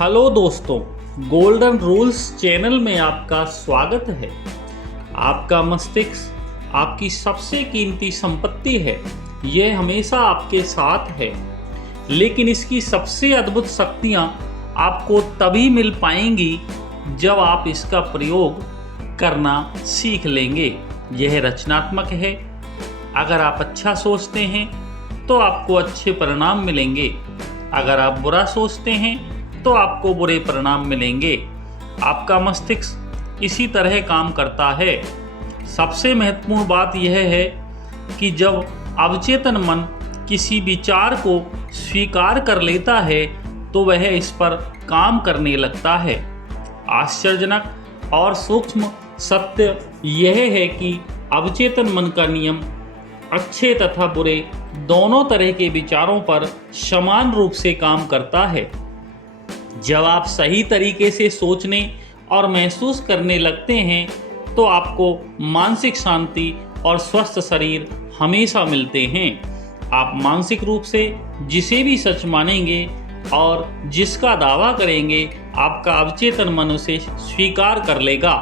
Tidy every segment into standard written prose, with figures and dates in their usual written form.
Hello दोस्तों, golden rules channel में आपका स्वागत है। आपका मस्तिष्क आपकी सबसे कीमती संपत्ति है। यह हमेशा आपके साथ है, लेकिन इसकी सबसे अद्भुत शक्तियाँ आपको तभी मिल पाएंगी जब आप इसका प्रयोग करना सीख लेंगे। यह रचनात्मक है। अगर आप अच्छा सोचते हैं तो आपको अच्छे परिणाम मिलेंगे। अगर आप बुरा सोचते हैं तो आपको बुरे परिणाम मिलेंगे। आपका मस्तिष्क इसी तरह काम करता है। सबसे महत्वपूर्ण बात यह है कि जब अवचेतन मन किसी विचार को स्वीकार कर लेता है तो वह इस पर काम करने लगता है। आश्चर्यजनक और सूक्ष्म सत्य यह है कि अवचेतन मन का नियम अच्छे तथा बुरे दोनों तरह के विचारों पर समान रूप से काम करता है। जब आप सही तरीके से सोचने और महसूस करने लगते हैं तो आपको मानसिक शांति और स्वस्थ शरीर हमेशा मिलते हैं। आप मानसिक रूप से जिसे भी सच मानेंगे और जिसका दावा करेंगे, आपका अवचेतन मन उसे स्वीकार कर लेगा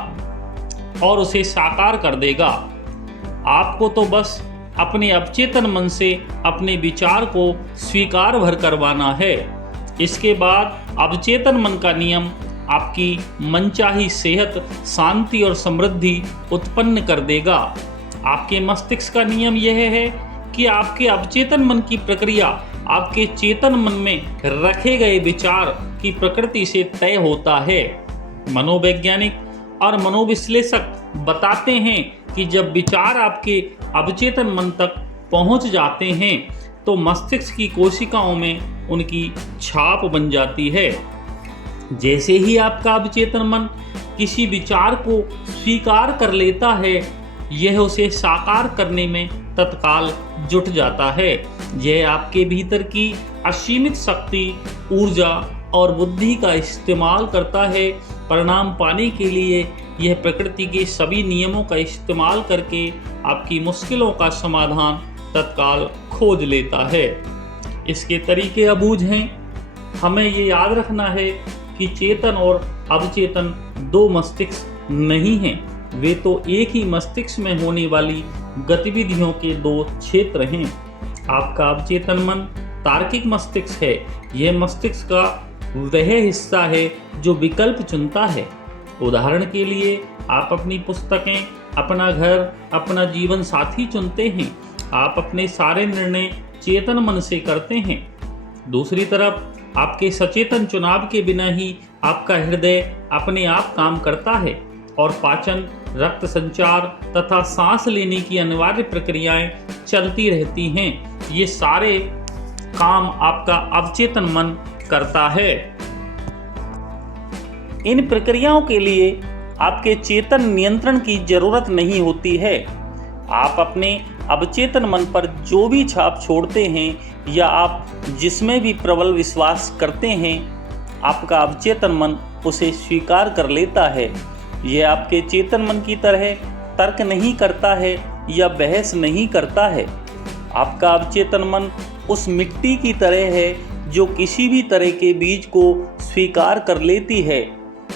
और उसे साकार कर देगा। आपको तो बस अपने अवचेतन मन से अपने विचार को स्वीकार भर करवाना है। इसके बाद अवचेतन मन का नियम आपकी मनचाही सेहत, शांति और समृद्धि उत्पन्न कर देगा। आपके मस्तिष्क का नियम यह है कि आपके अवचेतन मन की प्रक्रिया आपके चेतन मन में रखे गए विचार की प्रकृति से तय होता है। मनोवैज्ञानिक और मनोविश्लेषक बताते हैं कि जब विचार आपके अवचेतन मन तक पहुंच जाते हैं तो मस्तिष्क की कोशिकाओं में उनकी छाप बन जाती है। जैसे ही आपका अवचेतन मन किसी विचार को स्वीकार कर लेता है, यह उसे साकार करने में तत्काल जुट जाता है। यह आपके भीतर की असीमित शक्ति, ऊर्जा और बुद्धि का इस्तेमाल करता है। परिणाम पाने के लिए यह प्रकृति के सभी नियमों का इस्तेमाल करके आपकी मुश्किलों का समाधान तत्काल खोज लेता है। इसके तरीके अबूझ हैं। हमें ये याद रखना है कि चेतन और अवचेतन दो मस्तिष्क नहीं हैं, वे तो एक ही मस्तिष्क में होने वाली गतिविधियों के दो क्षेत्र हैं। आपका अवचेतन मन तार्किक मस्तिष्क है। यह मस्तिष्क का वह हिस्सा है जो विकल्प चुनता है। उदाहरण के लिए, आप अपनी पुस्तकें, अपना घर, अपना जीवन साथी चुनते हैं। आप अपने सारे निर्णय चेतन मन से करते हैं। दूसरी तरफ आपके सचेतन चुनाव के बिना ही आपका हृदय अपने आप काम करता है और पाचन, रक्त संचार तथा सांस लेने की अनिवार्य प्रक्रियाएं चलती रहती हैं। ये सारे काम आपका अवचेतन मन करता है। इन प्रक्रियाओं के लिए आपके चेतन नियंत्रण की जरूरत नहीं होती है। आप अपने अवचेतन मन पर जो भी छाप छोड़ते हैं या आप जिसमें भी प्रबल विश्वास करते हैं, आपका अवचेतन मन उसे स्वीकार कर लेता है। यह आपके चेतन मन की तरह तर्क नहीं करता है या बहस नहीं करता है। आपका अवचेतन मन उस मिट्टी की तरह है जो किसी भी तरह के बीज को स्वीकार कर लेती है,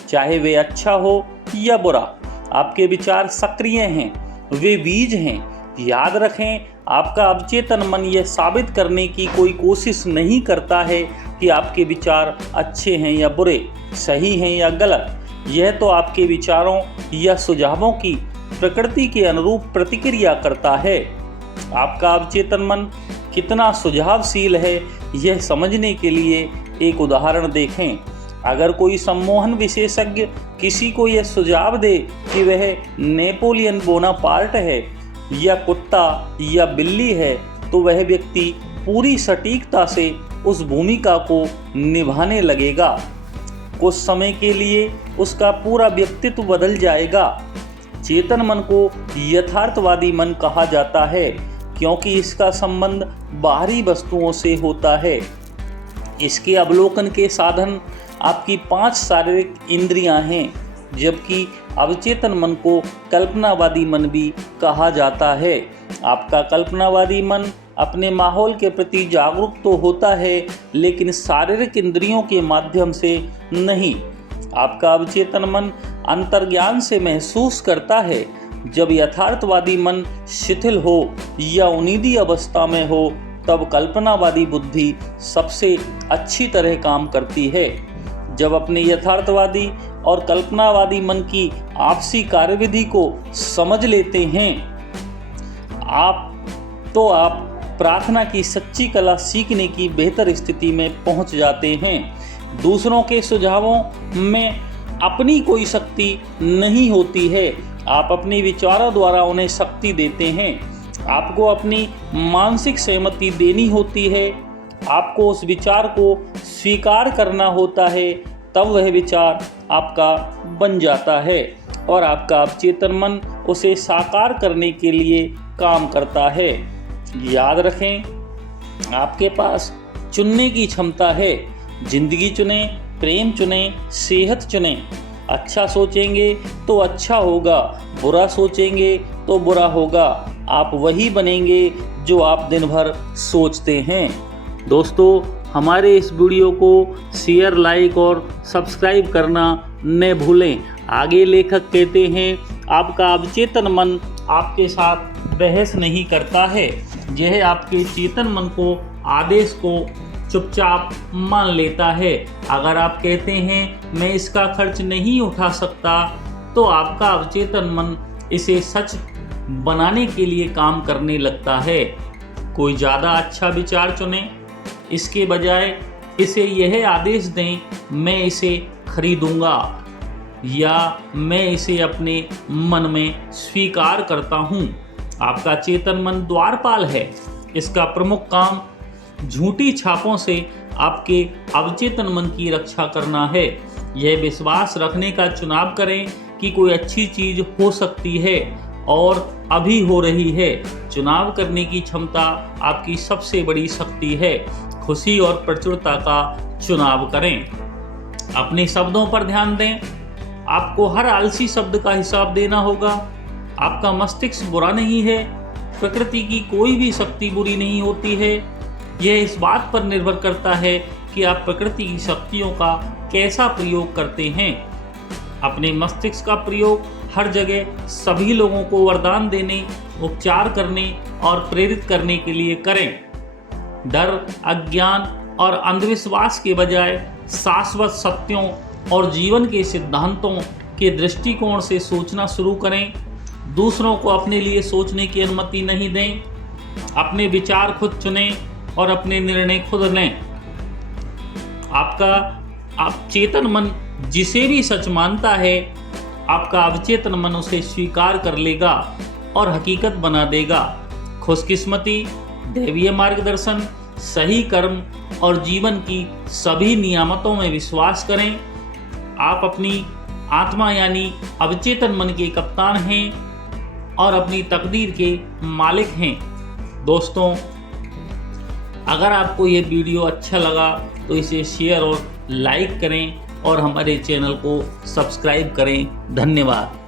चाहे वे अच्छा हो या बुरा। आपके विचार सक्रिय हैं, वे बीज हैं। याद रखें, आपका अवचेतन मन यह साबित करने की कोई कोशिश नहीं करता है कि आपके विचार अच्छे हैं या बुरे, सही हैं या गलत। यह तो आपके विचारों या सुझावों की प्रकृति के अनुरूप प्रतिक्रिया करता है। आपका अवचेतन मन कितना सुझावशील है, यह समझने के लिए एक उदाहरण देखें। अगर कोई सम्मोहन विशेषज्ञ किसी को यह सुझाव दे कि वह नेपोलियन बोनापार्ट है या कुत्ता या बिल्ली है, तो वह व्यक्ति पूरी सटीकता से उस भूमिका को निभाने लगेगा। कुछ समय के लिए उसका पूरा व्यक्तित्व बदल जाएगा। चेतन मन को यथार्थवादी मन कहा जाता है क्योंकि इसका संबंध बाहरी वस्तुओं से होता है। इसके अवलोकन के साधन आपकी 5 शारीरिक इंद्रियां हैं, जबकि अवचेतन मन को कल्पनावादी मन भी कहा जाता है। आपका कल्पनावादी मन अपने माहौल के प्रति जागरूक तो होता है, लेकिन शारीरिक इंद्रियों के माध्यम से नहीं। आपका अवचेतन मन अंतर्ज्ञान से महसूस करता है। जब यथार्थवादी मन शिथिल हो या उन्नीदी अवस्था में हो, तब कल्पनावादी बुद्धि सबसे अच्छी तरह काम करती है। जब अपने यथार्थवादी और कल्पनावादी मन की आपसी कार्यविधि को समझ लेते हैं आप प्रार्थना की सच्ची कला सीखने की बेहतर स्थिति में पहुंच जाते हैं। दूसरों के सुझावों में अपनी कोई शक्ति नहीं होती है, आप अपने विचारों द्वारा उन्हें शक्ति देते हैं। आपको अपनी मानसिक सहमति देनी होती है, आपको उस विचार को स्वीकार करना होता है, तब वह विचार आपका बन जाता है और आपका अवचेतन मन उसे साकार करने के लिए काम करता है। याद रखें, आपके पास चुनने की क्षमता है। जिंदगी चुने, प्रेम चुने, सेहत चुने। अच्छा सोचेंगे तो अच्छा होगा, बुरा सोचेंगे तो बुरा होगा। आप वही बनेंगे जो आप दिन भर सोचते हैं। दोस्तों, हमारे इस वीडियो को शेयर, लाइक और सब्सक्राइब करना न भूलें। आगे लेखक कहते हैं, आपका अवचेतन मन आपके साथ बहस नहीं करता है, यह आपके चेतन मन को आदेश को चुपचाप मान लेता है। अगर आप कहते हैं मैं इसका खर्च नहीं उठा सकता, तो आपका अवचेतन मन इसे सच बनाने के लिए काम करने लगता है। कोई ज़्यादा अच्छा विचार चुनें, इसके बजाय इसे यह आदेश दें मैं इसे खरीदूंगा या मैं इसे अपने मन में स्वीकार करता हूँ। आपका चेतन मन द्वारपाल है। इसका प्रमुख काम झूठी छापों से आपके अवचेतन मन की रक्षा करना है। यह विश्वास रखने का चुनाव करें कि कोई अच्छी चीज हो सकती है और अभी हो रही है। चुनाव करने की क्षमता आपकी सबसे बड़ी शक्ति है। खुशी और प्रचुरता का चुनाव करें। अपने शब्दों पर ध्यान दें। आपको हर आलसी शब्द का हिसाब देना होगा। आपका मस्तिष्क बुरा नहीं है। प्रकृति की कोई भी शक्ति बुरी नहीं होती है। यह इस बात पर निर्भर करता है कि आप प्रकृति की शक्तियों का कैसा प्रयोग करते हैं। अपने मस्तिष्क का प्रयोग हर जगह सभी लोगों को वरदान देने, उपचार करने और प्रेरित करने के लिए करें। डर, अज्ञान और अंधविश्वास के बजाय शाश्वत सत्यों और जीवन के सिद्धांतों के दृष्टिकोण से सोचना शुरू करें। दूसरों को अपने लिए सोचने की अनुमति नहीं दें। अपने विचार खुद चुनें और अपने निर्णय खुद लें। आपका चेतन मन जिसे भी सच मानता है, आपका अवचेतन मन उसे स्वीकार कर लेगा और हकीकत बना देगा। खुशकिस्मती, दैवीय मार्गदर्शन, सही कर्म और जीवन की सभी नियामतों में विश्वास करें। आप अपनी आत्मा यानी अवचेतन मन के कप्तान हैं और अपनी तकदीर के मालिक हैं। दोस्तों, अगर आपको ये वीडियो अच्छा लगा तो इसे शेयर और लाइक करें और हमारे चैनल को सब्सक्राइब करें। धन्यवाद।